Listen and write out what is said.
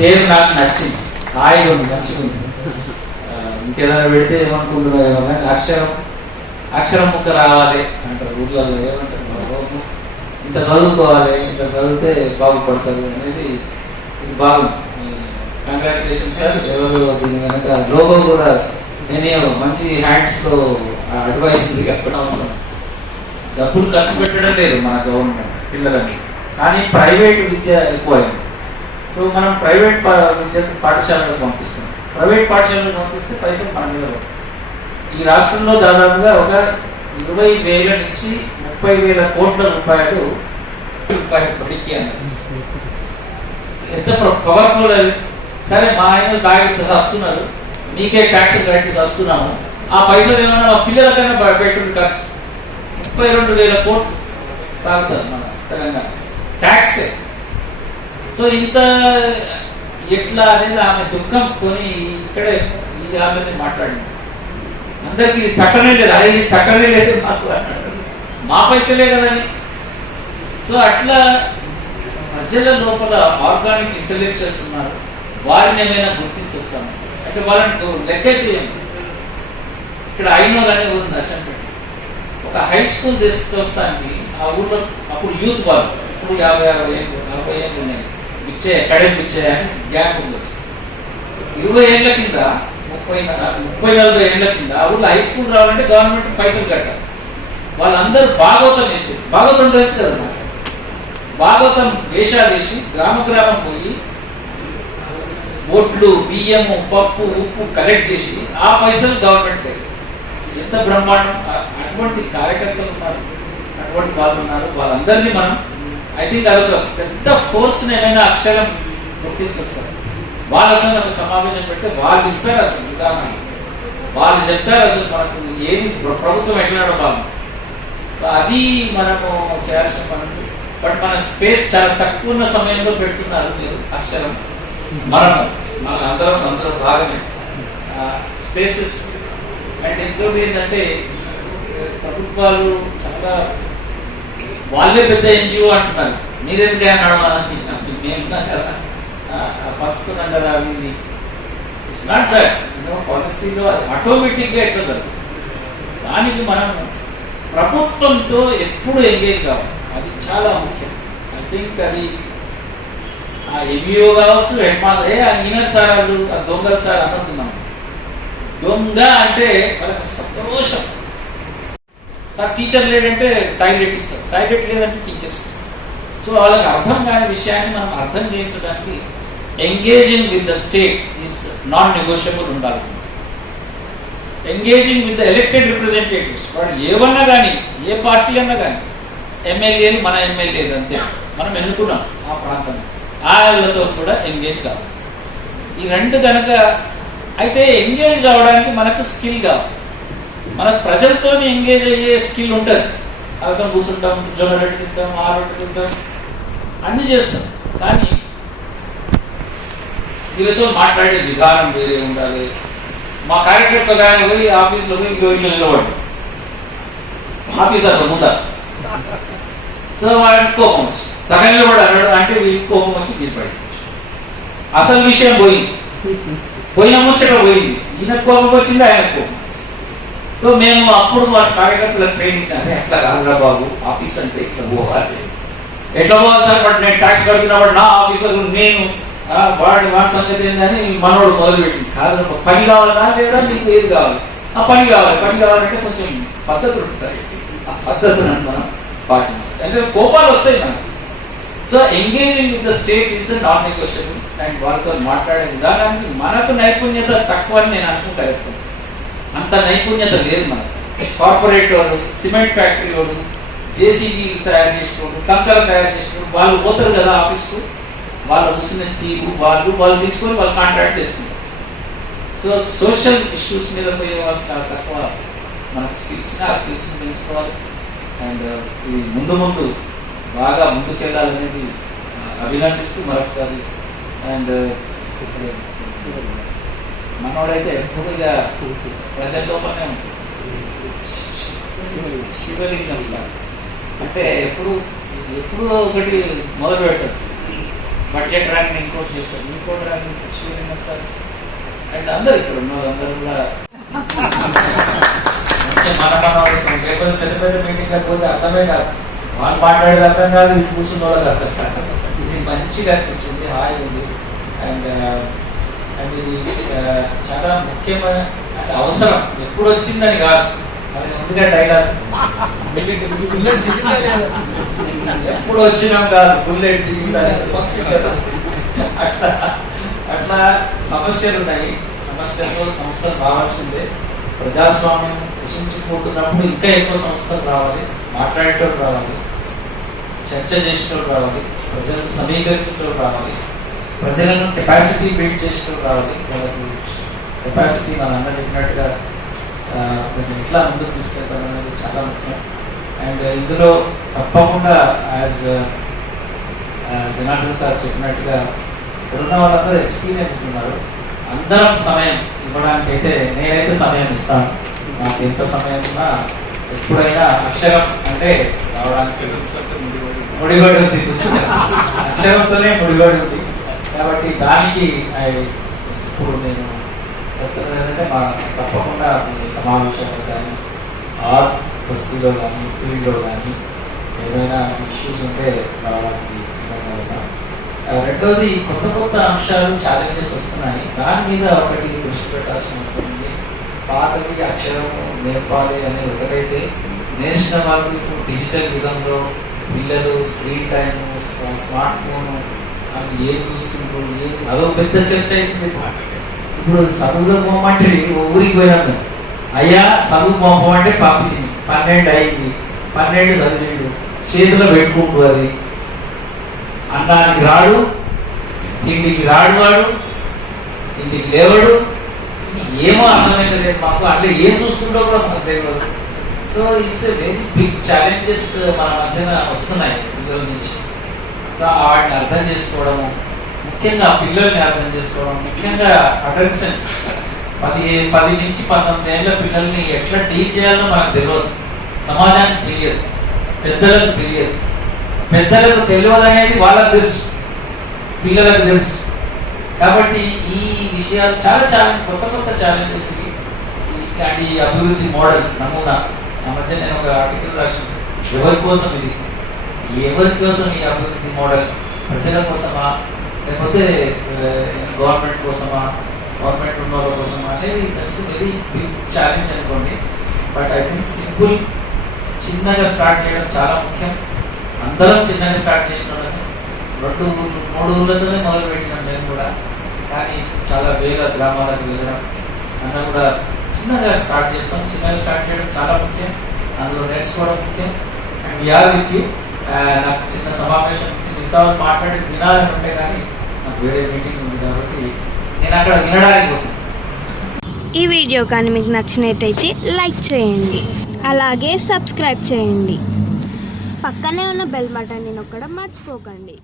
Same నాకు నచ్చింది. హాయిగా ఉంది మంచిగా ఇంకేదైనా పెడితే ఏమనుకుంటున్నారు ఏమో అక్షరం అక్షరం ముక్క రావాలి అంటారు. ఊర్లలో ఏమంటారు? బాబు ఇంత చదువుకోవాలి ఇంత చదివితే బాగుపడతారు అనేది ఇది బాగుంది. కంగ్రాచులేషన్ సార్ ఎవరు దీని వెనక లోగో కూడా నేనే మంచి హ్యాండ్స్లో అడ్వైస్ ఉంది చెప్పడం అవసరం. డబ్బులు ఖర్చు పెట్టడం లేదు మన గవర్నమెంట్ పిల్లలని కానీ ప్రైవేట్ విద్య ఎక్కువైంది సో మనం ప్రైవేట్ పా- విద్య పాఠశాలకు ప్రైవేట్ పాఠశాలకు పంపిస్తే పైసలు మన మీద ఈ రాష్ట్రంలో దాదాపుగా ఒక ఇరవై వేల నుంచి ముప్పై వేల కోట్ల రూపాయలు రూపాయలు అన్నారు ఎంత పవర్ఫుల్ అది సరే మా ఆయన తాగి వస్తున్నారు మీకే ట్యాక్స్ కట్టి వస్తున్నాము ఆ పైసలు ఏమైనా మా పిల్లలకైనా బ- పెట్టుకుని ఖర్చు. ముప్పై రెండు వేల కోట్లు తాగుతారు మన తెలంగాణ. ట్యాక్సే సో ఇంత ఎట్లా అనేది ఆమె దుఃఖంతో ఇక్కడే ఈ ఆమెని మాట్లాడింది. అందరికి ఇది తట్టనే లేదు. అది ఇది తట్టనే లేదు మాకు మా పైసలే కదని సో అట్లా ప్రజల లోపల ఆర్గానిక్ ఇంటలెక్చువల్స్ ఉన్నారు. వారిని ఏమైనా గుర్తించొచ్చాము అంటే వాళ్ళని లెక్కేసేయండి ఇక్కడ ఐనో అనే ఊరు నచ్చండి ఒక హై స్కూల్ తీసుకొస్తానికి ఆ ఊర్లో అప్పుడు యూత్ వాళ్ళు ఇప్పుడు యాభై అరవై ఏళ్ళు నలభై ఏళ్ళు ఉన్నాయి. ఇచ్చే అకాడమిక్ ఇచ్చే అని గ్యాప్ ఉంది. ఇరవై ఏళ్ళ కింద ముప్పై ముప్పై నలభై ఏళ్ళ కింద ఆ ఊళ్ళో హై స్కూల్ రావాలంటే గవర్నమెంట్ పైసలు కట్టాలి. వాళ్ళందరూ భాగవతం వేసేది భాగవతం తెలుసు కదా భాగవతం వేషాలు వేసి గ్రామ గ్రామం పోయి ఓట్లు బియ్యము పప్పు ఉప్పు కలెక్ట్ చేసి ఆ పైసలు గవర్నమెంట్ ఎంత బ్రహ్మాండం. అటువంటి కార్యకర్తలు ఉన్నారు. అటువంటి వాళ్ళు ఉన్నారు. వాళ్ళందరినీ మనం ఐ థింక్ అదొక పెద్ద ఫోర్స్ ఏమైనా అక్షరం గుర్తించవచ్చు వాళ్ళందరూ నాకు సమావేశం పెడితే వాళ్ళు ఇస్తారు అసలు విధానాన్ని వాళ్ళు చెప్తారు అసలు మనకు ఏది ప్రభుత్వం ఎట్లా నడపాలి. సో అది మనము చేయాల్సిన పని బట్ మన స్పేస్ చాలా తక్కువ ఉన్న సమయంలో పెడుతున్నారు మీరు అక్షరం. మనము మన అందరం అందరం భాగమే. స్పేసెస్ అండ్ ఇంకోటి ఏంటంటే ప్రభుత్వాలు చాలా వాళ్ళే పెద్ద ఎన్జిఓ అంటున్నారు. మీరెందుకే నడవాలని మేము కదా. పంచుకున్నాం కదా అవి ఇట్స్ నాట్ దట్ పాలసీలో అది ఆటోమేటిక్గా ఎట్లా జరుగుతుంది? దానికి మనం ప్రభుత్వంతో ఎప్పుడు ఎంగేజ్ కావాలి. అది చాలా ముఖ్యం. ఐ థింక్ అది ఆ ఎంఈఓ కావచ్చు హెడ్ మాస్టర్ ఏ ఆ ఈనర్ సార్ వాళ్ళు ఆ దొంగల సార్ అనొద్దు దొంగ అంటే వాళ్ళకి సంతోషం. సార్ టీచర్ లేడంటే టాయిలెట్ ఇస్తారు. టాయిలెట్ లేదంటే టీచర్ ఇస్తాడు సో వాళ్ళకి అర్థం కాని విషయాన్ని మనం అర్థం చేయించడానికి engaging with the state is non negotiable ఉండాలి. Engaging with the elected representatives వాళ్ళు ఏమన్నా కానీ ఏ పార్టీ అన్నా కానీ ఎమ్మెల్యేలు మన ఎమ్మెల్యేలు అంతే. మనం ఎన్నుకున్నాం ఆ ప్రాంతం. వాళ్ళతో కూడా ఎంగేజ్ కావాలి. ఈ రెండు కనుక అయితే ఎంగేజ్ కావడానికి మనకు స్కిల్ కావాలి. మనకు ప్రజలతో ఎంగేజ్ అయ్యే స్కిల్ ఉంటుంది. అర్థం కూర్చుంటాం జొన్న తింటాం ఆ తింటాం. అన్ని చేస్తాం. కానీ వీళ్ళతో మాట్లాడే విధానం వేరే ఉండాలి. మా కార్యకర్త ఆయన పోయి ఆఫీస్లో పోయి ఇంకో ఇంట్లో నిలబడ్డు ఆఫీసర్ ముందర. సో వాడికి కోపం వచ్చి సగం నిలబడి అన్నాడు అంటే వీళ్ళకి కోపం వచ్చి వీళ్ళు బయటకు అసలు విషయం పోయింది. పోయిన ముచ్చట పోయింది. ఈయన కోపం వచ్చింది ఆయన కోపం సో మేము అప్పుడు మా కార్యకర్తలకు ప్రేమించాలి ఎట్లా కాదురా బాబు ఆఫీస్ అంటే ఇట్లా పోవాలి? ఎట్లా పోవాలి సార్? బట్ నేను ట్యాక్స్ కడుతున్నప్పుడు నా ఆఫీసర్ నేను వాడి వాడి సంగతి ఏందని మనోడు మొదలుపెట్టి కాదు పని కావాలా లేదా నీకు ఏది కావాలి? ఆ పని కావాలి. పని కావాలంటే కొంచెం పద్ధతులు ఉంటాయి. ఆ పద్ధతులను మనం పాటించాలి. అంటే కోపాలు వస్తాయి మనకు. So engaging with the state is the non negotiable and వాళ్ళతో మాట్లాడే విధానానికి మనకు నైపుణ్యత తక్కువ అని నేను అనుకుంటా ఎప్పుడు. అంత నైపుణ్యత లేదు మనకు. కార్పొరేట్ వాళ్ళు సిమెంట్ ఫ్యాక్టరీ వాళ్ళు జేసీబీ తయారు చేసుకోవడం కంకర తయారు చేసుకోవడం వాళ్ళు పోతారు కదా ఆఫీస్కు. వాళ్ళ కూర్చున్న తీరు వాళ్ళు వాళ్ళు తీసుకొని వాళ్ళు కాంట్రాక్ట్ చేసుకుంటారు సో సోషల్ ఇష్యూస్ మీద పోయే వాళ్ళు చాలా తక్కువ మనకు స్కిల్స్ ఆ స్కిల్స్ పెంచుకోవాలి. అండ్ uh, ఇది ముందు ముందు బాగా ముందుకెళ్ళాలనేది అభినందిస్తూ మరొకసారి. అండ్ మనోడైతే ఎప్పుడు ఇక ప్రజల లోపలనే ఉంటుంది. శివలింగం అంటే ఎప్పుడు ఎప్పుడు ఒకటి మొదలు పెడతాడు బడ్జెట్ ర్యాంక్ ఇంకోటి చేస్తారు. ఇంకోటి ర్యాంక్ శివలింగం సార్. అండ్ అందరు ఇక్కడ ఉన్న అందరు కూడా మన మన లేకపోతే పెద్ద పెద్ద మీటింగ్ పోతే అర్థమే కాదు. వాళ్ళు మాట్లాడేది అర్థం కాదు ఇటు కూర్చున్న వాళ్ళకి అర్థం కాదు. ఇది మంచిగా అనిపించింది. హాయి ఉంది. అండ్ ఆ, చాలా ముఖ్యమైన అవసరం. ఎప్పుడు వచ్చిందని కాదు. అది ముందుగా డైలాగ్ ఎప్పుడు వచ్చినాం కాదు బుల్లెట్ దిగిందని. అట్లా అట్లా సమస్యలు ఉన్నాయి సమస్యలతో సంస్థలు రావాల్సిందే. ప్రజాస్వామ్యం విశ్వించిపోతున్నప్పుడు ఇంకా ఎక్కువ సంస్థలు రావాలి. మాట్లాడేటోళ్ళు రావాలి. చర్చ చేసేటోళ్ళు రావాలి. ప్రజలకు సమీకరించేటోళ్ళు రావాలి. ప్రజలను కెపాసిటీ బిల్డ్ చేసేటోళ్ళు రావాలి. వాళ్ళకి కెపాసిటీ మన అన్న చెప్పినట్టుగా కొంచెం ఎట్లా ముందుకు తీసుకెళ్తాం అనేది చాలా ముఖ్యం. అండ్ ఇందులో తప్పకుండా యాజ్ జనార్దన్ సార్ చెప్పినట్టుగా ఇక్కడున్న వాళ్ళందరూ ఎక్స్పీరియన్స్ ఉన్నారు. అందరం సమయం ఇవ్వడానికి అయితే నేనైతే సమయం ఇస్తాను. నాకు ఎంత సమయం ఉన్నా ఎప్పుడైనా అక్షరం అంటే రావడానికి ముడిగోడు ఉంది. అక్షరంతోనే ముడిగోడు ఉంది. కాబట్టి దానికి ఇప్పుడు నేను చెప్తున్నది ఏంటంటే మా తప్పకుండా మీ సమావేశాలు కానీ ఆర్ బస్తీలో కానీ ఫీల్డ్లో కానీ ఏదైనా ఇష్యూస్ ఉంటే రావడానికి సిద్ధంగా ఉన్నాం. రెండోది కొత్త కొత్త అంశాలు ఛాలెంజెస్ వస్తున్నాయి. దాని మీద ఒకటి దృష్టి పెట్టాల్సిన అవసరం ఉంది. పాతది అక్షరం నేర్పాలి అనే ఒకటైతే నేర్చిన వాళ్ళు ఇప్పుడు డిజిటల్ యుగంలో పిల్లలు స్క్రీన్ టైం స్మార్ట్ ఫోను అవి ఏం చూస్తుండ్రు అదో పెద్ద చర్చ అయింది. ఇప్పుడు చదువులో పోమంటే ఊరికి పోయాను. అయ్యా చదువు పంపమంటే పంపింది పన్నెండు అయింది. పన్నెండు చదివిండు. చేతిలో పెట్టుకుంటూ అది. అన్నానికి రాడు. తిండికి రాడు వాడు. తిండికి లేవడు. ఏమో అర్థమైంది లేదు మాకు. అంటే ఏం చూస్తుండో కూడా మనకు తెలియదు. So it's very big challenges మన మధ్యన వస్తున్నాయి. ఇందులో నుంచి. సో వాటిని అర్థం చేసుకోవడము ముఖ్యంగా పిల్లల్ని అర్థం చేసుకోవడం ముఖ్యంగా అటెన్షన్స్ పది పది నుంచి పంతొమ్మిది ఏళ్ళ పిల్లల్ని ఎట్లా డీల్ చేయాలో మనకు తెలియదు సమాజానికి తెలియదు. పెద్దలకు తెలియదు. పెద్దలకు తెలియదు అనేది వాళ్ళకి తెలుసు. పిల్లలకు తెలుసు. కాబట్టి ఈ విషయాలు చాలా ఛాలెంజ్ కొత్త కొత్త ఛాలెంజెస్ ఇవి. ఇలాంటి అభివృద్ధి మోడల్ నమూనా. నా మధ్య నేను ఒక ఆర్టికల్ రాసిన ఎవరి కోసం ఇది? ఎవరి కోసం ఈ అభివృద్ధి మోడల్ ప్రజల కోసమా లేకపోతే గవర్నమెంట్ కోసమా గవర్నమెంట్ ఉన్న వాళ్ళ కోసమా అనేది దట్స్ వెరీ బిగ్ ఛాలెంజ్ అనుకోండి. బట్ ఐ థింక్ సింపుల్ చిన్నగా స్టార్ట్ చేయడం చాలా ముఖ్యం. అందరం చిన్నగా స్టార్ట్ చేసిన రెండు ఊళ్ళు మూడు ఊళ్ళతోనే మొదలు పెట్టినాం నేను కూడా. కానీ చాలా వేల గ్రామాలకు వెళ్ళడం అన్న కూడా చిన్నగా స్టార్ట్ చేస్తాం. చిన్నగా స్టార్ట్ చేయడం చాలా ముఖ్యం. అందులో నేర్చుకోవడం ముఖ్యం. అండ్ యా విత్ యూ నాకు చిన్న సమావేశం ఇంతవరకు మాట్లాడి వినాలని ఉంటే కానీ నాకు వేరే మీటింగ్ ఉంది కాబట్టి నేను అక్కడ వినడానికి పోతున్నాను ఈ వీడియో కానీ మీకు నచ్చినట్టయితే లైక్ చేయండి. అలాగే సబ్స్క్రైబ్ చేయండి. పక్కనే ఉన్న బెల్ బటన్ని నొక్కడం మర్చిపోకండి.